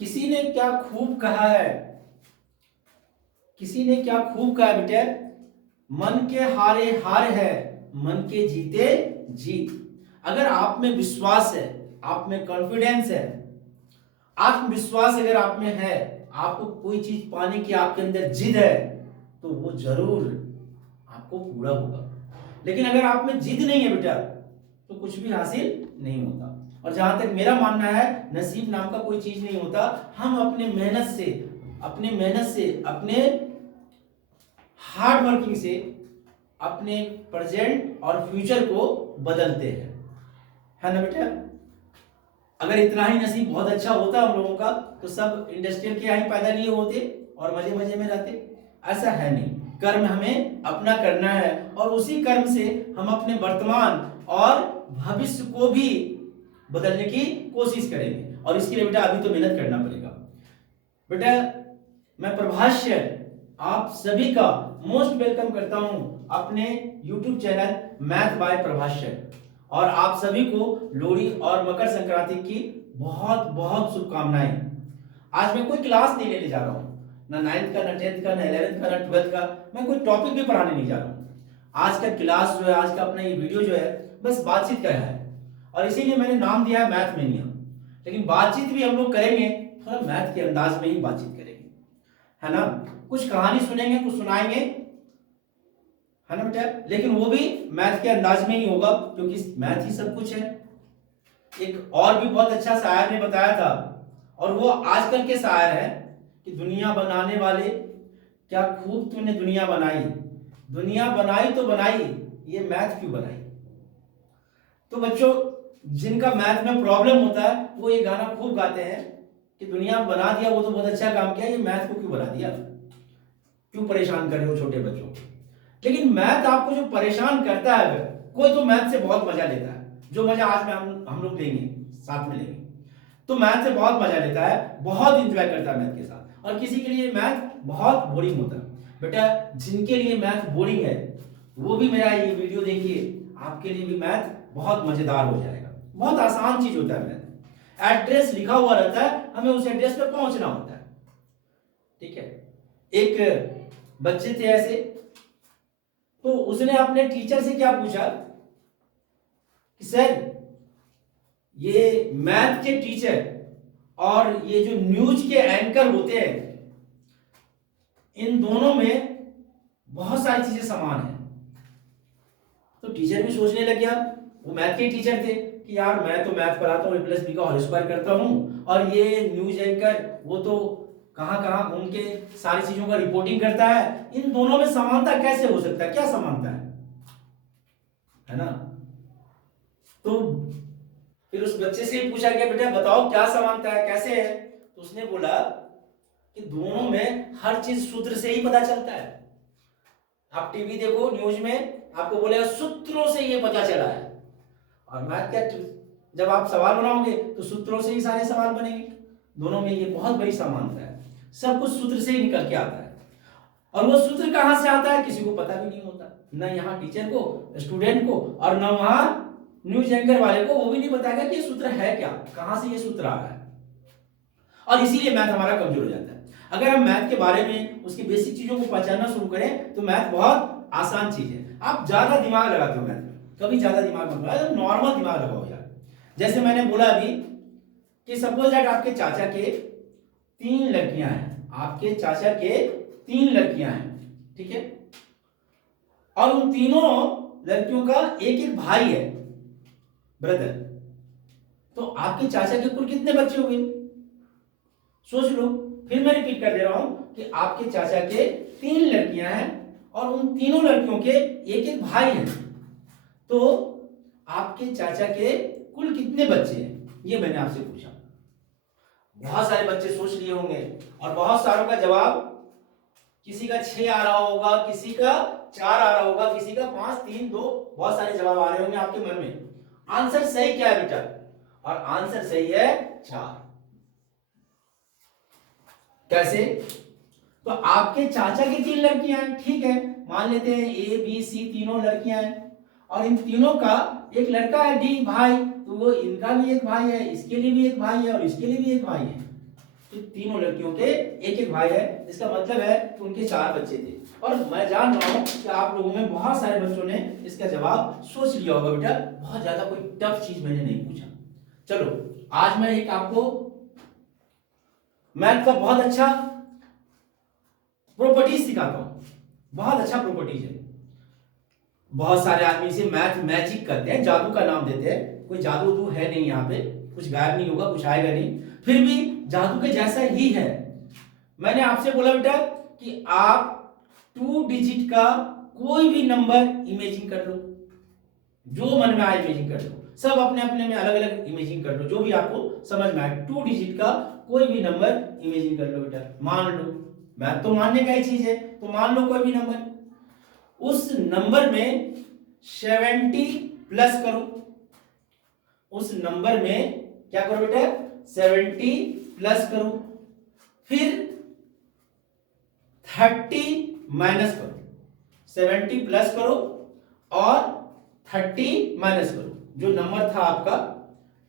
किसी ने क्या खूब कहा है। किसी ने क्या खूब कहा बेटे। मन के हारे हार है, मन के जीते जीत। अगर आप में विश्वास है, आप में कॉन्फिडेंस है, आत्मविश्वास अगर आप में है, आपको कोई चीज पाने की आपके अंदर जिद है, तो वो जरूर आपको पूरा होगा। लेकिन अगर आप में जिद नहीं है बेटा, तो कुछ भी हासिल नहीं होता। और जहां तक मेरा मानना है, नसीब नाम का कोई चीज नहीं होता। हम अपने मेहनत से अपने हार्ड वर्किंग से अपने प्रेजेंट और फ्यूचर को बदलते हैं, है ना बेटा। अगर इतना ही नसीब बहुत अच्छा होता हम लोगों का, तो सब इंडस्ट्रियल के यहाँ पैदा नहीं होते और मजे मजे में रहते। ऐसा है नहीं। कर्म हमें अपना करना है और उसी कर्म से हम अपने वर्तमान और भविष्य को भी बदलने की कोशिश करेंगे। और इसके लिए बेटा अभी तो मेहनत करना पड़ेगा। बेटा मैं प्रभाष्य आप सभी का मोस्ट वेलकम करता हूं अपने YouTube चैनल मैथ बाय प्रभाष्य। और आप सभी को लोहड़ी और मकर संक्रांति की बहुत बहुत शुभकामनाएं। आज मैं कोई क्लास नहीं लेने जा रहा हूं, ना 9th का, ना 10th का, ना 11th का, ना 12th का। मैं कोई टॉपिक भी पढ़ाने नहीं जा रहा हूं। आज का क्लास जो है, आज का अपना ये वीडियो जो है, बस बातचीत का है। और इसीलिए मैंने नाम दिया है मैथ मेनिया। लेकिन बातचीत भी हम लोग करेंगे, थोड़ा मैथ के अंदाज में ही बातचीत करेंगे, है ना। कुछ कहानी सुनेंगे, कुछ सुनाएंगे, है ना बेटा। लेकिन वो भी मैथ के अंदाज में ही होगा, क्योंकि मैथ ही सब कुछ है। एक और भी बहुत अच्छा शायर ने बताया था, और वो आजकल के शायर है, कि दुनिया बनाने वाले क्या खूब तूने दुनिया बनाई, दुनिया बनाई तो बनाई, ये मैथ क्यों बनाई। तो बच्चों, जिनका मैथ में प्रॉब्लम होता है वो ये गाना खूब गाते हैं कि दुनिया बना दिया वो तो बहुत अच्छा काम किया, ये मैथ को क्यों बना दिया, क्यों परेशान कर रहे हो छोटे बच्चों को। लेकिन मैथ आपको जो परेशान करता है, अगर कोई तो मैथ से बहुत मजा लेता है, जो मजा आज में हम लोग लेंगे, साथ में लेंगे, तो मैथ से बहुत मजा लेता है, बहुत इंजॉय करता है मैथ के साथ। और किसी के लिए मैथ बहुत बोरिंग होता है। बेटा जिनके लिए मैथ बोरिंग है, वो भी मेरा ये वीडियो देखिए, आपके लिए भी मैथ बहुत मजेदार हो जाएगा। बहुत आसान चीज होता है मैथ। एड्रेस लिखा हुआ रहता है, हमें उस एड्रेस पे पहुंचना होता है, ठीक है। एक बच्चे थे ऐसे, तो उसने अपने टीचर से क्या पूछा कि सर, ये मैथ के टीचर और ये जो न्यूज के एंकर होते हैं, इन दोनों में बहुत सारी चीजें समान है। तो टीचर भी सोचने लग गया, वो मैथ के टीचर थे, कि यार मैं तो मैथ पढ़ाता हूँ, a+b का होल स्क्वायर करता हूँ, और ये न्यूज एंकर वो तो कहां कहां घूम के सारी चीजों का रिपोर्टिंग करता है। इन दोनों में समानता कैसे हो सकता है, क्या समानता है ना। तो फिर उस बच्चे से पूछा गया, बेटा बताओ क्या समानता है, कैसे है। तो उसने बोला कि दोनों में हर चीज सूत्र से ही पता चलता है। आप टीवी देखो, न्यूज में आपको बोलेगा सूत्रों से ये पता चला है। और मैथ का जब आप सवाल बनाओगे तो सूत्रों से ही सारे सवाल बनेंगे। दोनों में ये बहुत बड़ी समानता है, सब कुछ सूत्र से ही निकल के आता है। और वो सूत्र कहां से आता है किसी को पता भी नहीं होता, ना यहाँ टीचर को, स्टूडेंट को, और ना वहां न्यूज एंकर वाले को। वो भी नहीं बताएगा कि ये सूत्र है क्या, कहां से ये सूत्र आ रहा है। और इसीलिए मैथ हमारा कमजोर हो जाता है। अगर हम मैथ के बारे में उसकी बेसिक चीजों को पहचानना शुरू करें, तो मैथ बहुत आसान चीज है। आप ज्यादा दिमाग लगाते हो मैथ में, कभी ज्यादा दिमाग मत लगाओ, नॉर्मल दिमाग लगाओ यार। जैसे मैंने बोला अभी कि सपोज दैट आपके चाचा के 3 लड़कियां हैं, आपके चाचा के 3 लड़कियां हैं, ठीक है। और उन तीनों लड़कियों का एक एक भाई है, ब्रदर। तो आपके चाचा के कुल कितने बच्चे हुए, सोच लो। फिर मैं रिपीट कर दे रहा हूं कि आपके चाचा के 3 लड़कियां हैं और उन तीनों लड़कियों के एक एक भाई हैं। तो आपके चाचा के कुल कितने बच्चे हैं, ये मैंने आपसे पूछा। बहुत सारे बच्चे सोच लिए होंगे, और बहुत सारों का जवाब, किसी का 6 आ रहा होगा, किसी का 4 आ रहा होगा, किसी का 5, 3, 2, बहुत सारे जवाब आ रहे होंगे आपके मन में। आंसर सही क्या है बेटा, और आंसर सही है 4। कैसे, तो आपके चाचा की 3 लड़कियां हैं, ठीक है, मान लेते हैं ए बी सी तीनों लड़कियां हैं, और इन तीनों का एक लड़का है डी भाई, तो वो इनका भी एक भाई है, इसके लिए भी एक भाई है, और इसके लिए भी एक भाई है। तीनों लड़कियों के एक एक भाई है, इसका मतलब है कि उनके 4 बच्चे थे। और मैं जान रहा हूं कि आप लोगों में बहुत सारे बच्चों ने इसका जवाब सोच लिया होगा बेटा, बहुत ज्यादा कोई टफ चीज मैंने नहीं पूछा। चलो आज मैं एक आपको मैथ का बहुत अच्छा प्रॉपर्टीज सिखाता हूं, बहुत अच्छा प्रॉपर्टीज है। बहुत सारे आदमी इसे मैथ मैजिक करते हैं, जादू का नाम देते हैं, कोई जादू तो है नहीं, यहाँ पे कुछ गायब नहीं होगा, कुछ आएगा नहीं, फिर भी जादू के जैसा ही है। मैंने आपसे बोला बेटा कि आप 2 डिजिट का कोई भी नंबर इमेजिन कर लो, जो मन में आए इमेजिन कर लो, सब अपने अपने में अलग अलग इमेजिन कर लो, जो भी आपको समझ में आए। 2 डिजिट का कोई भी नंबर इमेजिन कर लो बेटा, मान लो, मैथ तो मानने का ही चीज है, तो मान लो कोई भी नंबर, उस नंबर में 70 प्लस करो, उस नंबर में क्या करो बेटा 70 प्लस करो, फिर 30 माइनस करो, 70 प्लस करो और 30 माइनस करो, जो नंबर था आपका,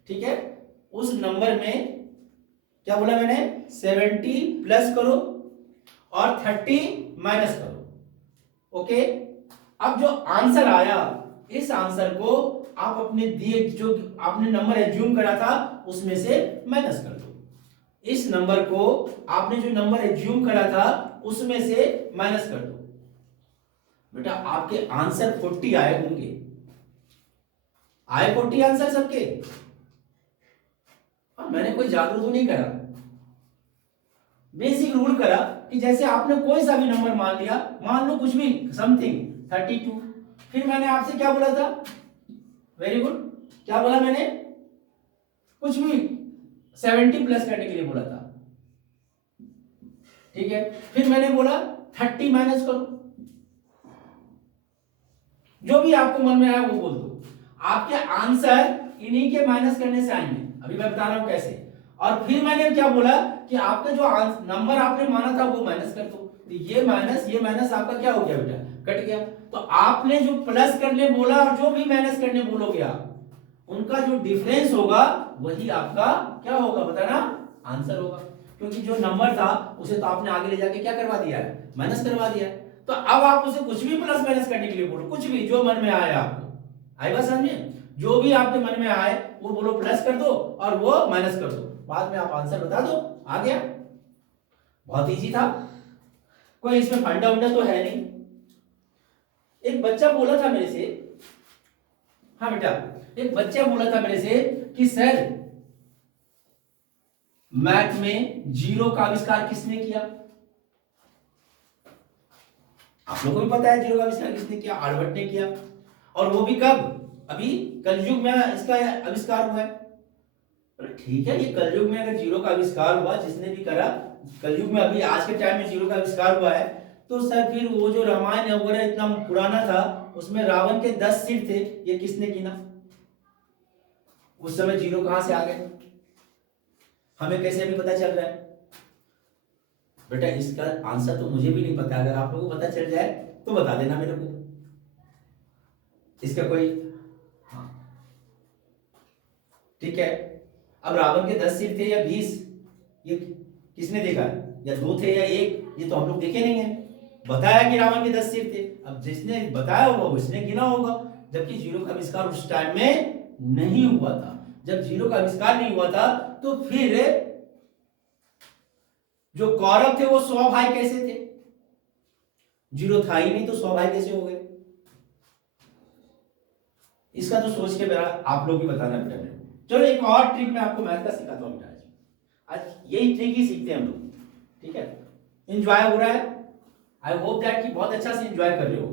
ठीक है, उस नंबर में क्या बोला मैंने 70 प्लस करो और 30 माइनस करो। ओके, अब जो आंसर आया, इस आंसर को आप अपने दिए जो आपने नंबर एज्यूम करा था उसमें से माइनस कर दो, इस नंबर को आपने जो नंबर एज्यूम करा था उसमें से माइनस कर दो। बेटा आपके आंसर 40 आए होंगे, आए 40 आंसर सबके। मैंने कोई जादू तो नहीं करा, बेसिक रूल करा कि जैसे आपने कोई सा भी नंबर मान लिया, मान लो कुछ भी समथिंग 32, फिर मैंने आपसे क्या बोला था, वेरी गुड, क्या बोला मैंने, कुछ भी 70 प्लस करने के लिए बोला था, ठीक है, फिर मैंने बोला 30 माइनस करो, जो भी आपको मन में आया वो बोल दो, आपके आंसर इन्हीं के माइनस करने से आएंगे, अभी मैं बता रहा हूं कैसे। और फिर मैंने क्या बोला कि आपका जो नंबर आपने माना था वो माइनस कर दो, तो ये माइनस आपका क्या हो गया बेटा, कट गया। तो आपने जो प्लस करने बोला और जो भी माइनस करने बोलोगे आप, उनका जो डिफरेंस होगा वही आपका क्या होगा बताना, आंसर होगा, क्योंकि जो नंबर था उसे तो आपने आगे ले जाके क्या करवा दिया है, माइनस करवा दिया है। तो अब आप उसे कुछ भी प्लस माइनस करने के लिए बोलो, कुछ भी जो मन में आए आपको, आएगा समझ में, जो भी आपके मन में आए वो बोलो प्लस कर दो और वो माइनस कर दो, बाद में आप आंसर बता दो, आ गया। बहुत इजी था, कोई इसमें फंडा उंडा तो है नहीं। एक बच्चा बोला था मेरे से, हाँ बेटा, एक बच्चा बोला था मेरे से कि सर मैथ में जीरो का आविष्कार किसने किया। आप लोगों को भी पता है जीरो का आविष्कार किसने किया, आर्यभट्ट ने किया, और वो भी कब, अभी कलयुग में इसका आविष्कार हुआ है। ठीक है, ये कलयुग में अगर जीरो का आविष्कार हुआ, जिसने भी करा कलयुग में, अभी आज के टाइम में जीरो का आविष्कार हुआ है, तो सर फिर वो जो रामायण वगैरह इतना पुराना था, उसमें रावण के 10 सिर थे, ये किसने गिना, उस समय जीरो कहां से आ गए, हमें कैसे अभी पता चल रहा है। बेटा इसका आंसर तो मुझे भी नहीं पता, अगर आप लोगों को पता चल जाए तो बता देना मेरे को, इसका कोई, हाँ ठीक है। अब रावण के 10 सिर थे या 20, ये किसने देखा, या 2 थे या 1, ये तो हम लोग देखे नहीं है, बताया कि रावण के 10 सिर थे, अब जिसने बताया होगा उसने गिना होगा, जबकि जीरो का आविष्कार उस टाइम में नहीं हुआ था। जब जीरो का आविष्कार नहीं हुआ था तो फिर जो कौरव थे वो 100 भाई कैसे थे, जीरो था ही नहीं तो 100 भाई कैसे हो गए, इसका तो सोच के मेरा आप लोग भी बताना बेटा मेरे को। चलो एक और ट्रिक मैं आपको मैथ का सिखाता हूं बेटा, आज यही ट्रिक ही सीखते हैं हम लोग, ठीक है। एंजॉय हो रहा है, आई होप दैट कि बहुत अच्छा से एंजॉय कर रहे हो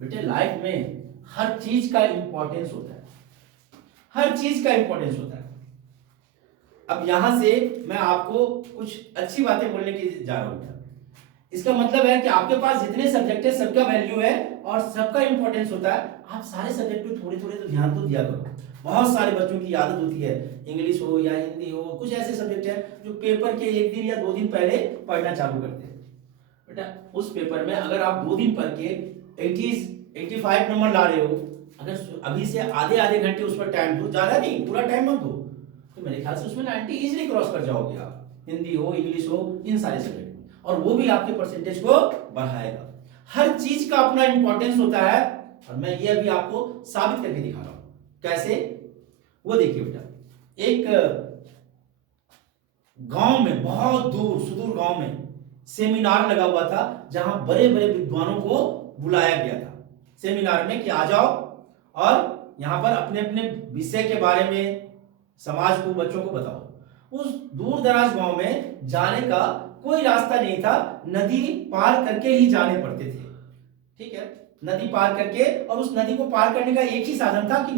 बेटे। लाइफ में हर चीज का इंपॉर्टेंस होता है, हर चीज का इंपॉर्टेंस होता है। अब यहां से मैं आपको कुछ अच्छी बातें बोलने की जा रहा हूं, इसका मतलब है कि आपके पास जितने सब्जेक्ट है सबका वैल्यू है और सबका इंपॉर्टेंस होता है। आप सारे सब्जेक्ट पे थोड़े थोड़े तो ध्यान तो दिया करो। बहुत सारे बच्चों की आदत होती है, इंग्लिश हो या हिंदी हो, कुछ ऐसे सब्जेक्ट है जो पेपर के 1 दिन या 2 दिन पहले पढ़ना चालू करते हैं। बेटा उस पेपर में अगर आप 2 दिन पढ़ के 85 नंबर ला रहे हो, अगर अभी से आधे आधे घंटे उस पर टाइम दो, ज्यादा नहीं पूरा टाइम मत दो, तो मेरे ख्याल से उसमें 90 इजीली क्रॉस कर जाओगे आप। हिंदी हो, इंग्लिश हो, इन सारे सब्जेक्ट में, और वो भी आपके परसेंटेज को बढ़ाएगा। हर चीज का अपना इंपॉर्टेंस होता है, और मैं ये अभी आपको साबित करके दिखा रहा हूं कैसे। वो देखिए बेटा, एक गांव में, बहुत दूर सुदूर गांव में सेमिनार लगा हुआ था, जहां बड़े बड़े विद्वानों को बुलाया गया था सेमिनार में कि आ जाओ और यहां पर अपने अपने विषय के बारे में समाज को, बच्चों को बताओ। उस दूर दराज गांव में जाने का कोई रास्ता नहीं था, नदी पार करके ही जाने पड़ते थे। ठीक है, नदी पार करके, और उस नदी को पार करने का एक ही साधन था कि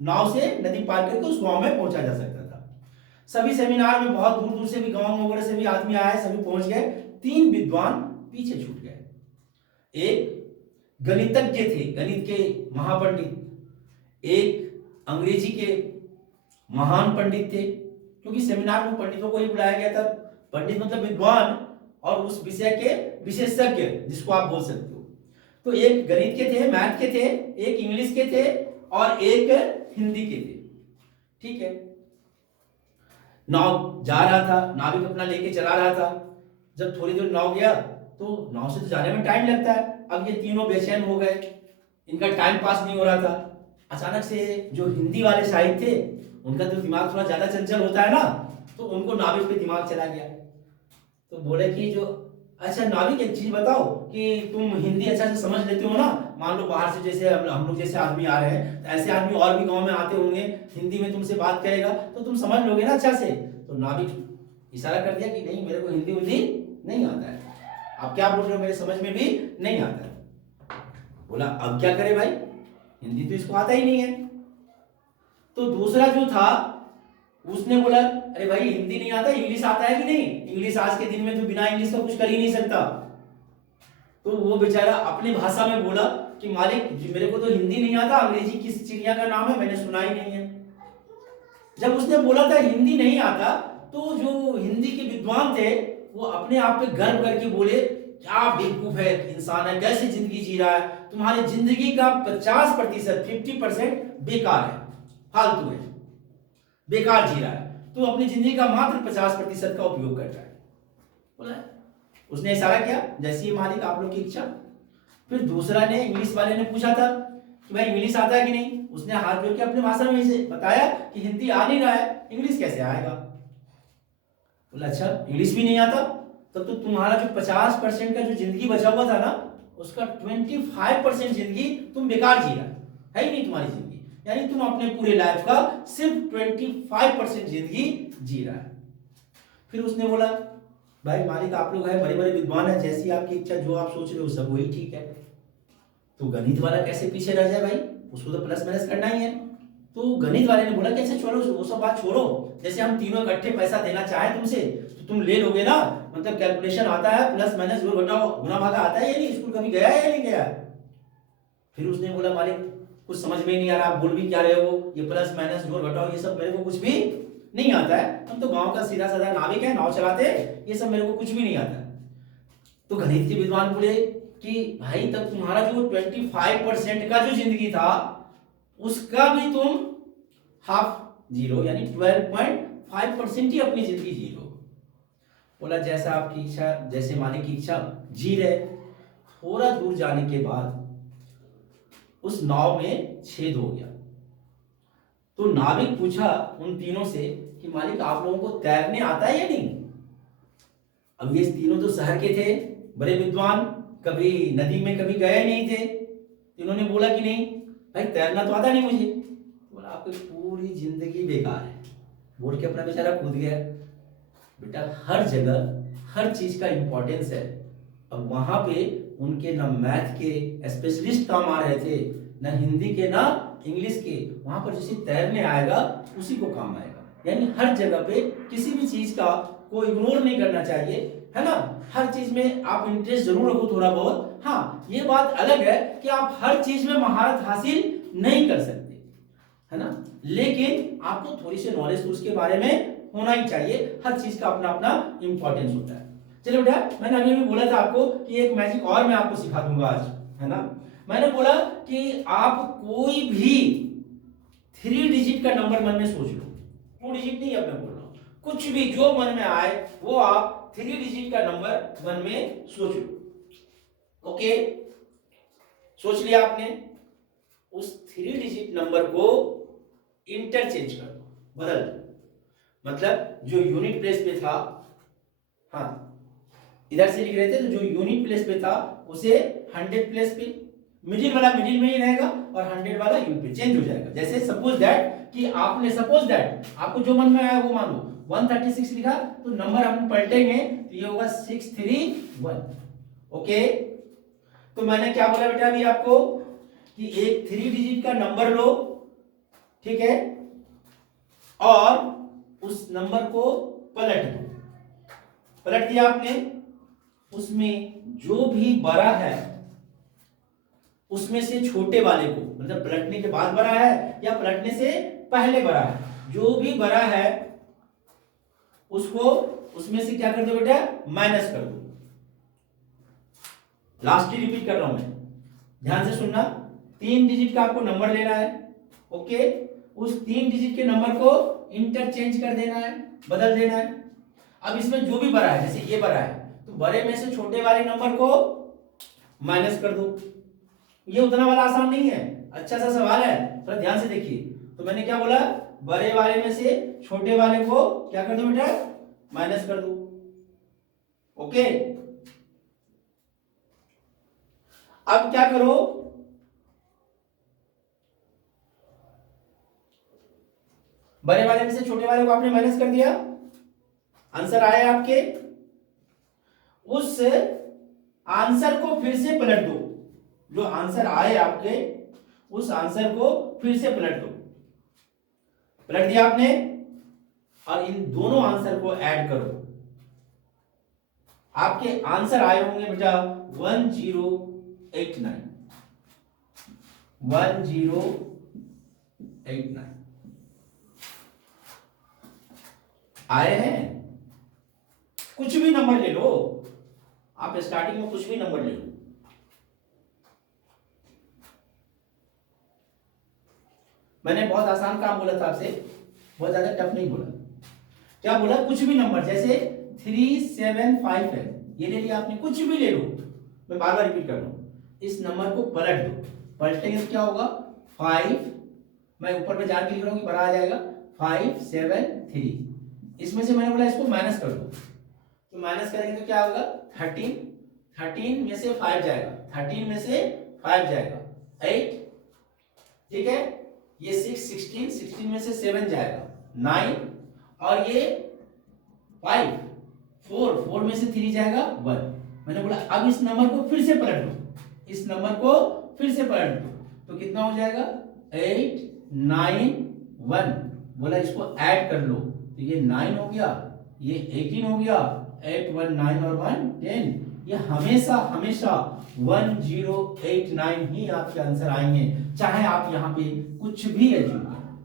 नाव से नदी पार करके उस गांव में पहुंचा जा सकता था। सभी सेमिनार में बहुत दूर दूर से भी, गांव वगैरह से भी आदमी आए, सभी पहुंच गए। 3 विद्वान पीछे छूट गए। एक गणितज्ञ थे, गणित के महापंडित, एक अंग्रेजी के महान पंडित थे, क्योंकि सेमिनार में पंडितों को ही बुलाया गया था। पंडित मतलब विद्वान और उस विषय के विशेषज्ञ, जिसको आप बोल सकते हो। तो एक गणित के थे, मैथ के थे, एक इंग्लिश के थे, और एक हिंदी के थे। ठीक है, नाव जा रहा था, नाविक अपना लेके चला रहा था। जब थोड़ी दूर नाव गया, तो नाव से तो जाने में टाइम लगता है। अब ये तीनों बेचैन हो गए, इनका टाइम पास नहीं हो रहा था। अचानक से जो हिंदी वाले साहिब थे, उनका तो दिमाग थोड़ा ज्यादा चंचल होता है ना, तो उनको नाविक पे दिमाग चला गया। तो बोले कि जो, अच्छा नाविक एक चीज बताओ कि तुम हिंदी अच्छा से समझ लेते हो ना? मान लो बाहर से जैसे हम लोग जैसे आदमी आ रहे हैं, ऐसे आदमी और भी गांव में आते होंगे, हिंदी में तुमसे बात करेगा तो तुम समझ लोगे ना अच्छा से? तो नाविक इशारा कर दिया कि नहीं, मेरे को हिंदी नहीं आता है। आप क्या बोल रहे हो, मेरे समझ में भी नहीं आता है। बोला अब क्या करे भाई, हिंदी तो इसको आता ही नहीं है। तो दूसरा जो था, उसने बोला अरे भाई हिंदी नहीं आता, इंग्लिश आता है कि नहीं? इंग्लिश आज के दिन में तो बिना इंग्लिश का कुछ कर ही नहीं सकता। तो वो बेचारा अपनी भाषा में बोला कि मालिक मेरे को तो हिंदी नहीं आता, अंग्रेजी किस चिड़िया का नाम है मैंने सुना ही नहीं है। जब उसने बोला था हिंदी नहीं आता, तो जो हिंदी के विद्वान थे वो अपने आप पे गर्व करके बोले क्या बेवकूफ है इंसान है, कैसे जिंदगी जी रहा है, तुम्हारी जिंदगी का 50%, 50% बेकार है, फालतू है, बेकार जी रहा है, तू अपनी जिंदगी का मात्र 50% का उपयोग कर रहा है। बोला, उसने इशारा किया जैसे ही मालिक आप लोग की इच्छा। फिर दूसरा ने, इंग्लिश वाले ने पूछा था कि भाई इंग्लिश आता है कि नहीं? उसने हाथ जोड़ के अपनी भाषा में इसे बताया कि हिंदी आ नहीं रहा है, इंग्लिश कैसे आएगा? बोला अच्छा इंग्लिश भी नहीं आता, तब तो तुम्हारा जो 50% का जो जिंदगी बचा हुआ था ना, उसका 25% जिंदगी तुम बेकार जी रहा है ही नहीं तुम्हारी जिंदगी। यानी तुम अपने पूरे लाइफ का सिर्फ 25% जिंदगी जी रहा है। फिर उसने बोला भाई मालिक आप लोग हैं, बड़े बड़े विद्वान हैं, जैसी आपकी इच्छा, जो आप सोच रहे हो सब वही ठीक है। तो गणित वाला कैसे पीछे रह जाए भाई, उसको तो प्लस माइनस करना ही है। तो गणित वाले ने बोला कैसे छोड़ो, वो सब बात छोड़ो, जैसे हम तीनों इकट्ठे पैसा देना चाहे तुमसे तो तुम ले लोगे ना? मतलब कैलकुलेशन आता है, प्लस माइनस जोड़ घटाओ गुना भागा आता है या नहीं? स्कूल कभी गया है या नहीं गया? फिर उसने बोला मालिक कुछ समझ में नहीं आ रहा, आप बोल भी क्या रहे हो, ये प्लस माइनस जोड़ घटाओ ये सब मेरे को कुछ भी नहीं आता है, हम तो गांव का सीधा साधा नाविक है, नाव चलाते, ये सब मेरे को कुछ भी नहीं आता। तो गणित के विद्वान बोले कि भाई तब तुम्हारा जो 25% का जो जिंदगी था उसका भी तुम हाफ जीरो, यानी 12.5% ही अपनी जिंदगी जी लो। बोला जैसा आपकी इच्छा, जैसे मालिक की इच्छा, जी रहे। थोड़ा दूर जाने के बाद उस नाव में छेद हो गया। तो नाविक पूछा उन तीनों से कि मालिक आप लोगों को तैरने आता है या नहीं? अब ये तीनों तो शहर के थे, बड़े विद्वान, कभी नदी में कभी गए नहीं थे। इन्होंने बोला कि नहीं भाई तैरना तो आता नहीं मुझे। बोला आपकी पूरी जिंदगी बेकार है, बोल के अपना बेचारा कूद गया। बेटा हर जगह हर चीज का इंपॉर्टेंस है, और वहां पे उनके ना मैथ के स्पेशलिस्ट काम आ रहे थे, ना हिंदी के ना इंग्लिश के। वहां पर जिसे तैरने आएगा उसी को काम आएगा। यानी हर जगह पे किसी भी चीज का को इग्नोर नहीं करना चाहिए, है ना? हर चीज में आप इंटरेस्ट जरूर रखो थोड़ा बहुत। हाँ ये बात अलग है कि आप हर चीज में महारत हासिल नहीं कर सकते, है ना? लेकिन आपको थोड़ी सी नॉलेज तो उसके बारे में होना ही चाहिए। हर चीज का अपना अपना इंपॉर्टेंस होता है। चलो बेटा, मैंने अभी भी बोला था आपको कि एक मैजिक और मैं आपको सिखा दूंगा आज, है ना? मैंने बोला कि आप कोई भी 3 डिजिट का नंबर मन में सोच लो, 2 डिजिट नहीं अब मैं बोल रहा हूं, कुछ भी जो मन में आए वो आप 3 डिजिट का नंबर मन में सोच लो। ओके, सोच लिया आपने, उस 3 डिजिट नंबर को इंटरचेंज कर दो, बदल दो। मतलब जो यूनिट प्लेस पे था, हाँ इधर से लिख रहे थे तो जो यूनिट प्लेस पे था उसे 100 प्लेस पे, मिडिल वाला मिडिल में ही रहेगा और 100 वाला यू पे चेंज हो जाएगा। जैसे सपोज दैट कि आपने सपोज दैट आपको जो मन में आया वो मान लो 136 लिखा, तो नंबर हम पलटेंगे तो ये होगा 631। ओके, तो मैंने क्या बोला बेटा अभी आपको कि एक 3 डिजिट का नंबर लो, ठीक है, और उस नंबर को पलट दो। पलट दिया आपने, उसमें जो भी बड़ा है उसमें से छोटे वाले को, मतलब पलटने के बाद बड़ा है या पलटने से पहले बड़ा है, जो भी बड़ा है उसको उसमें से क्या कर दो बेटा, माइनस कर दो। लास्ट ही रिपीट कर रहा हूं मैं, ध्यान से सुनना। 3 डिजिट का आपको नंबर लेना है। ओके, उस 3 डिजिट के नंबर को इंटरचेंज कर देना है, बदल देना है। अब इसमें जो भी बड़ा है, जैसे ये बड़ा है तो बड़े में से छोटे वाले नंबर को माइनस कर दो। ये उतना वाला आसान नहीं है, अच्छा सा सवाल है, थोड़ा ध्यान से देखिए। तो मैंने क्या बोला, बड़े वाले में से छोटे वाले को क्या कर दो बेटा, माइनस कर दो। ओके, अब क्या करो, बड़े वाले में से छोटे वाले को आपने माइनस कर दिया, आंसर आया आपके, उस आंसर को फिर से पलट दो। जो आंसर आए आपके उस आंसर को फिर से पलट दो। पलट दिया आपने, और इन दोनों आंसर को ऐड करो। आपके आंसर आए होंगे बेटा 1089, 1089 आए हैं। कुछ भी नंबर ले लो, आप स्टार्टिंग में कुछ भी नंबर ले लो। मैंने बहुत आसान काम बोला था आपसे, बहुत ज्यादा टफ नहीं बोला। क्या बोला, कुछ भी नंबर, जैसे 375 है, ये ले लिया आपने, कुछ भी ले लो, मैं बार बार रिपीट कर रहा हूं। इस नंबर को पलट दो, पलटेंगे तो क्या होगा 5, मैं ऊपर में जान के लिख रहा हूं कि बड़ा आ जाएगा 573। इसमें से मैंने बोला इसको माइनस कर दो, तो माइनस करेंगे तो क्या होगा 13, 13 में से 5 जाएगा, 13 में से 5 जाएगा 8, ठीक है, ये 6, 16, 16 में से 7 जाएगा 9, और ये 5, 4, 4 में से 3 जाएगा 1। मैंने बोला अब इस नंबर को फिर से पलट दो, इस नंबर को फिर से पलट दो, तो कितना हो जाएगा 8, 9, 1। बोला इसको ऐड कर लो, तो ये 9 हो गया, ये 18 हो गया, 8, 1, 9 और 1 10। ये हमेशा हमेशा 1089 ही आपके आंसर आएंगे, चाहे आप यहाँ पे कुछ भी एज्यूम करो,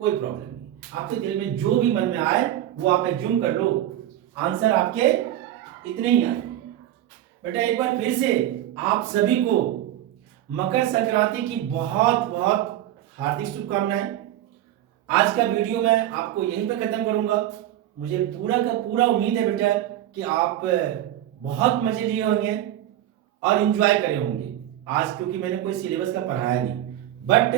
कोई प्रॉब्लम नहीं। आपके दिल में जो भी मन में आए वो आप एज्यूम कर लो, आंसर आपके इतने ही आए। बेटा एक बार फिर से आप सभी को मकर संक्रांति की बहुत बहुत हार्दिक शुभकामनाएं। आज का वीडियो मैं आपको यहीं पे खत्म करूंगा। मुझे पूरा का पूरा उम्मीद है बेटा कि आप बहुत मजे लिए होंगे और एंजॉय करे होंगे आज, क्योंकि मैंने कोई सिलेबस का पढ़ाया नहीं, बट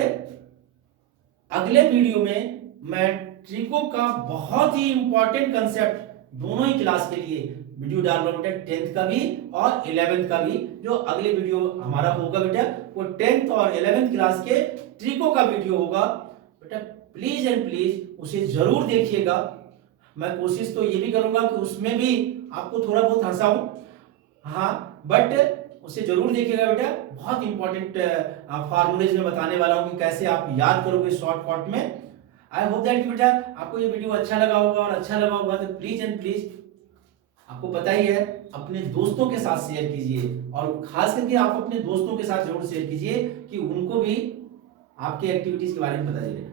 अगले वीडियो में मैं ट्रिको का बहुत ही इंपॉर्टेंट कंसेप्ट दोनों ही क्लास के लिए वीडियो डाल रहा हूं बेटा, 10th का भी और 11th का भी। जो अगले वीडियो हमारा होगा बेटा वो 10th और 11th क्लास के ट्रिको का वीडियो होगा बेटा, प्लीज एंड प्लीज उसे जरूर देखिएगा। मैं कोशिश तो ये भी करूंगा कि उसमें भी आपको थोड़ा बहुत हंसाऊं, हाँ, बट उसे जरूर देखिएगा बेटा। बहुत इंपॉर्टेंट फार्मूलेज में बताने वाला हूं कि कैसे आप याद करोगे शॉर्टकट में। आई होप दैट बेटा आपको ये वीडियो अच्छा लगा होगा, और अच्छा लगा होगा तो प्लीज एंड प्लीज, आपको पता ही है, अपने दोस्तों के साथ शेयर कीजिए, और खास करके आप अपने दोस्तों के साथ जरूर शेयर कीजिए कि उनको भी आपके एक्टिविटीज के बारे में पता चले।